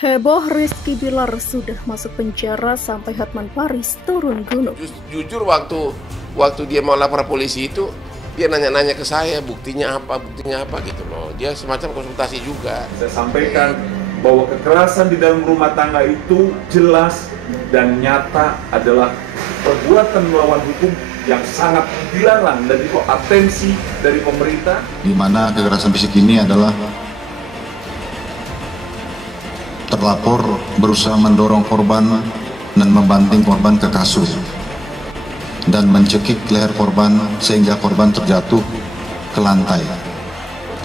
Heboh, Rizky Bilar sudah masuk penjara sampai Hotman Paris turun gunung. Jujur waktu dia mau lapor polisi itu, dia nanya-nanya ke saya buktinya apa gitu loh. Dia semacam konsultasi juga. Saya sampaikan bahwa kekerasan di dalam rumah tangga itu jelas dan nyata adalah perbuatan melawan hukum yang sangat dilarang dan itu atensi dari pemerintah. Di mana kekerasan fisik ini adalah terlapor berusaha mendorong korban dan membanting korban ke kasur dan mencekik leher korban sehingga korban terjatuh ke lantai,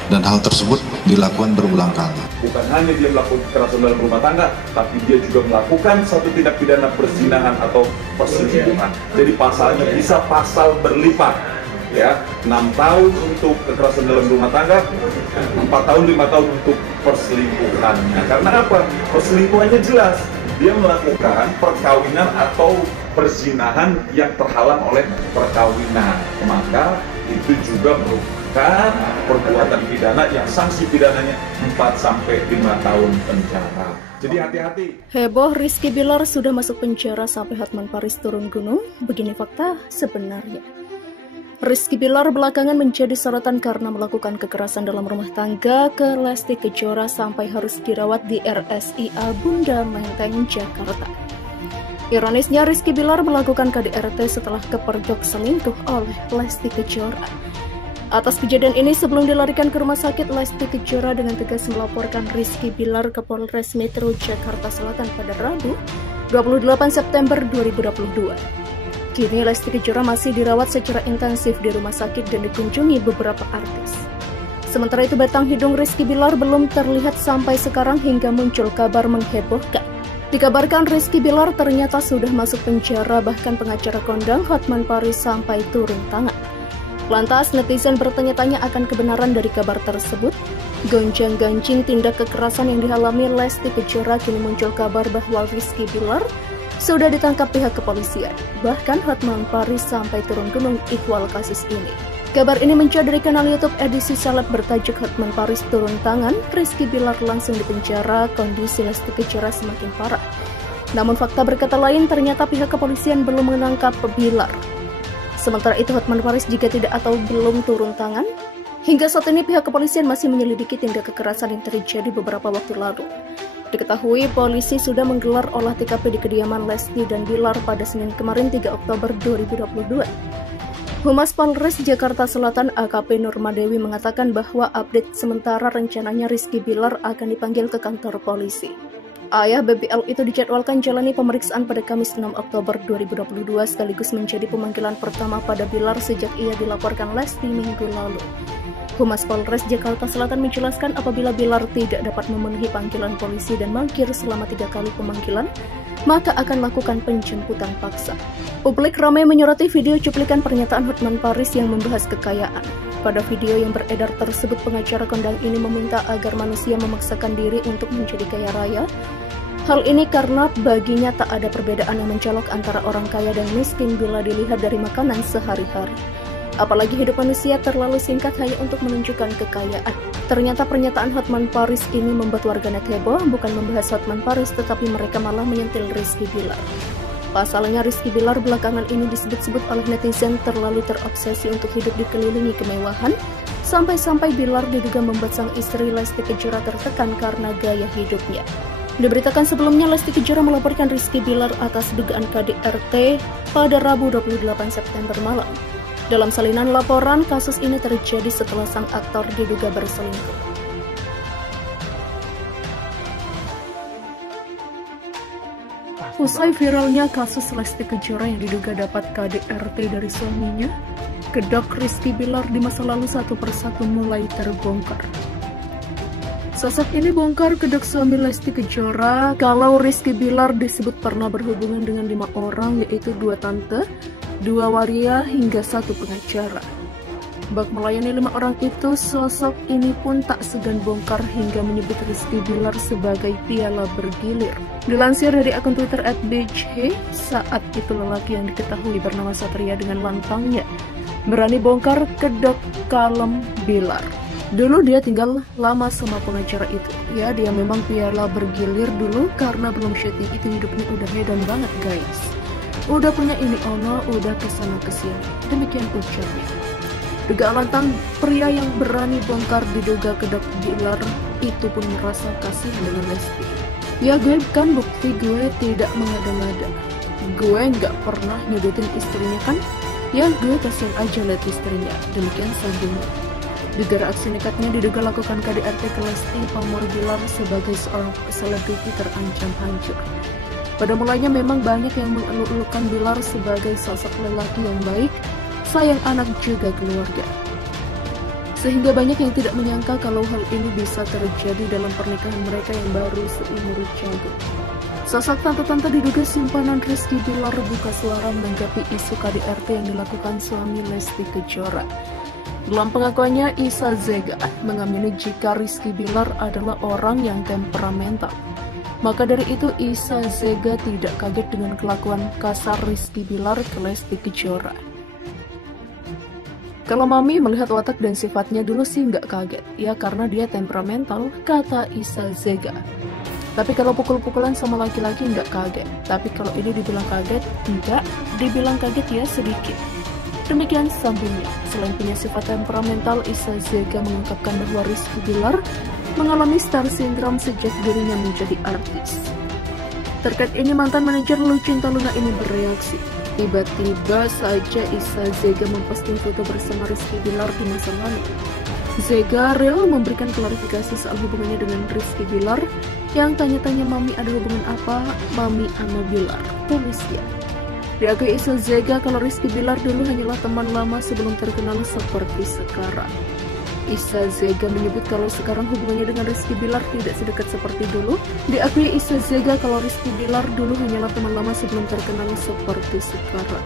dan hal tersebut dilakukan berulang kali. Bukan hanya dia melakukan kekerasan dalam rumah tangga, tapi dia juga melakukan satu tindak pidana perzinahan atau perselingkuhan. Jadi pasalnya bisa pasal berlipat, ya, 6 tahun untuk kekerasan dalam rumah tangga, 4 tahun 5 tahun untuk perselingkuhannya. Karena apa? Perselingkuhannya jelas, dia melakukan perkawinan atau perzinahan yang terhalang oleh perkawinan, maka itu juga merupakan perbuatan pidana yang sanksi pidananya 4-5 tahun penjara. Jadi hati-hati. Heboh, Rizky Bilar sudah masuk penjara sampai Hotman Paris turun gunung. Begini fakta sebenarnya. Rizky Bilar belakangan menjadi sorotan karena melakukan kekerasan dalam rumah tangga ke Lesti Kejora sampai harus dirawat di RSIA Bunda Menteng, Jakarta. Ironisnya, Rizky Bilar melakukan KDRT setelah kepergok selingkuh oleh Lesti Kejora. Atas kejadian ini, sebelum dilarikan ke rumah sakit, Lesti Kejora dengan tegas melaporkan Rizky Bilar ke Polres Metro Jakarta Selatan pada Rabu, 28 September 2022. Kini Lesti Kejora masih dirawat secara intensif di rumah sakit dan dikunjungi beberapa artis. Sementara itu, batang hidung Rizky Bilar belum terlihat sampai sekarang hingga muncul kabar menghebohkan. Dikabarkan Rizky Bilar ternyata sudah masuk penjara, bahkan pengacara kondang Hotman Paris sampai turun tangan. Lantas netizen bertanya-tanya akan kebenaran dari kabar tersebut. Gonjang-ganjing tindak kekerasan yang dialami Lesti Kejora, kini muncul kabar bahwa Rizky Bilar sudah ditangkap pihak kepolisian. Bahkan Hotman Paris sampai turun gunung ikhwal kasus ini. Kabar ini muncul dari kanal YouTube edisi seleb bertajuk Hotman Paris turun tangan, Rizky Bilar langsung dipenjara, kondisi Lesti Kejora semakin parah. Namun fakta berkata lain, ternyata pihak kepolisian belum menangkap Bilar. Sementara itu Hotman Paris jika tidak atau belum turun tangan, hingga saat ini pihak kepolisian masih menyelidiki tindak kekerasan yang terjadi beberapa waktu lalu. Diketahui polisi sudah menggelar olah TKP di kediaman Lesti dan Bilar pada Senin kemarin 3 Oktober 2022. Humas Polres Jakarta Selatan AKP Nurmadewi mengatakan bahwa update sementara rencananya Rizky Bilar akan dipanggil ke kantor polisi. Ayah BBL itu dijadwalkan jalani pemeriksaan pada Kamis 6 Oktober 2022 sekaligus menjadi pemanggilan pertama pada Bilar sejak ia dilaporkan Lesti minggu lalu. Humas Polres Jakarta Selatan menjelaskan apabila Bilar tidak dapat memenuhi panggilan polisi dan mangkir selama 3 kali pemanggilan, maka akan lakukan penjemputan paksa. Publik ramai menyoroti video cuplikan pernyataan Hotman Paris yang membahas kekayaan. Pada video yang beredar tersebut, pengacara kondang ini meminta agar manusia memaksakan diri untuk menjadi kaya raya. Hal ini karena baginya tak ada perbedaan yang mencolok antara orang kaya dan miskin bila dilihat dari makanan sehari-hari. Apalagi hidup manusia terlalu singkat hanya untuk menunjukkan kekayaan. Ternyata pernyataan Hotman Paris ini membuat warganet heboh, bukan membahas Hotman Paris tetapi mereka malah menyentil Rizky Bilar. Pasalnya Rizky Bilar belakangan ini disebut-sebut oleh netizen terlalu terobsesi untuk hidup dikelilingi kemewahan, sampai-sampai Bilar diduga membuat sang istri Lesti Kejora tertekan karena gaya hidupnya. Diberitakan sebelumnya Lesti Kejora melaporkan Rizky Bilar atas dugaan KDRT pada Rabu 28 September malam. Dalam salinan laporan, kasus ini terjadi setelah sang aktor diduga berselingkuh. Usai viralnya kasus Lesti Kejora yang diduga dapat KDRT dari suaminya, kedok Rizky Bilar di masa lalu satu persatu mulai terbongkar. Sosok ini bongkar kedok suami Lesti Kejora kalau Rizky Bilar disebut pernah berhubungan dengan 5 orang, yaitu 2 tante, 2 waria, hingga 1 pengacara. Bak melayani 5 orang itu, sosok ini pun tak segan bongkar hingga menyebut Rizky Bilar sebagai piala bergilir. Dilansir dari akun Twitter @bj, saat itu lelaki yang diketahui bernama Satria dengan lantangnya berani bongkar kedok kalem Bilar. Dulu dia tinggal lama sama pengacara itu. Ya, dia memang piala bergilir dulu karena belum syuting itu hidupnya udah edan banget guys. Udah punya ini ono, udah kesana kesini. Demikian ujarnya. Dugaan lantang pria yang berani bongkar diduga kedok Bilar itu pun merasa kasih dengan Lesti. Ya gue kan bukti gue tidak mengada-ngada. Gue nggak pernah nyudutin istrinya kan? Ya gue kasihan aja liat istrinya. Demikian sambungnya. Gegara aksi nekatnya diduga lakukan KDRT ke Lesti pamor Bilar sebagai seorang selebriti terancam hancur. Pada mulanya memang banyak yang mengeluh-elukan Bilar sebagai sosok lelaki yang baik, sayang anak juga keluarga. Sehingga banyak yang tidak menyangka kalau hal ini bisa terjadi dalam pernikahan mereka yang baru seumur jagung. Sosok tante-tante diduga simpanan Rizky Bilar buka suara menanggapi isu KDRT yang dilakukan suami Lesti Kejora. Dalam pengakuannya, Isa Zega mengamini jika Rizky Bilar adalah orang yang temperamental. Maka dari itu, Isa Zega tidak kaget dengan kelakuan kasar Rizky Bilar ke Lesti Kejora. Kalau Mami melihat watak dan sifatnya dulu sih nggak kaget, ya karena dia temperamental, kata Isa Zega. Tapi kalau pukul-pukulan sama laki-laki nggak kaget. Tapi kalau ini dibilang kaget, enggak, dibilang kaget ya sedikit. Demikian sambungnya. Selain punya sifat temperamental, Isa Zega mengungkapkan bahwa Rizky Bilar mengalami star syndrome sejak dirinya menjadi artis. Terkait ini, mantan manajer Lucinta Luna ini bereaksi. Tiba-tiba saja Isa Zega memposting foto bersama Rizky Bilar di masa lalu. Zega rela memberikan klarifikasi soal hubungannya dengan Rizky Bilar yang tanya-tanya Mami ada hubungan apa Mami sama Bilar, tulisnya. Diakui Isa Zega kalau Rizky Bilar dulu hanyalah teman lama sebelum terkenal seperti sekarang. Isa Zega menyebut kalau sekarang hubungannya dengan Rizky Bilar tidak sedekat seperti dulu. Diakui Isa Zega kalau Rizky Bilar dulu hanyalah teman lama sebelum terkenal seperti sekarang.